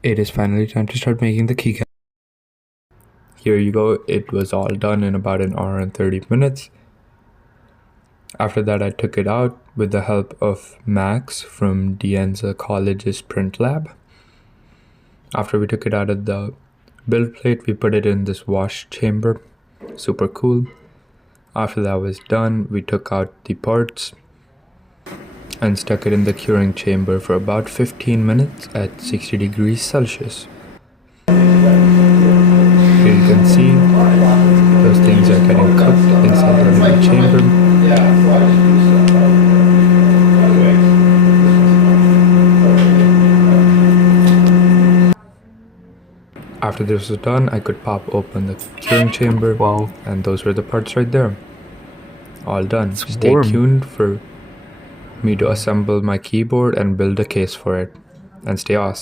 It is finally time to start making the keycap. Here you go, it was all done in about an hour and 30 minutes. After that I took it out with the help of Max from De Anza College's print lab. After we took it out of the build plate, we put it in this wash chamber. Super cool. After that was done, we took out the parts and stuck it in the curing chamber for about 15 minutes at 60 degrees Celsius. Here you can see those things are getting cooked inside the little chamber. After this was done, I could pop open the curing chamber. Wow. And those were the parts right there. All done. It's Stay warm. tuned for me to assemble my keyboard and build a case for it. And stay awesome.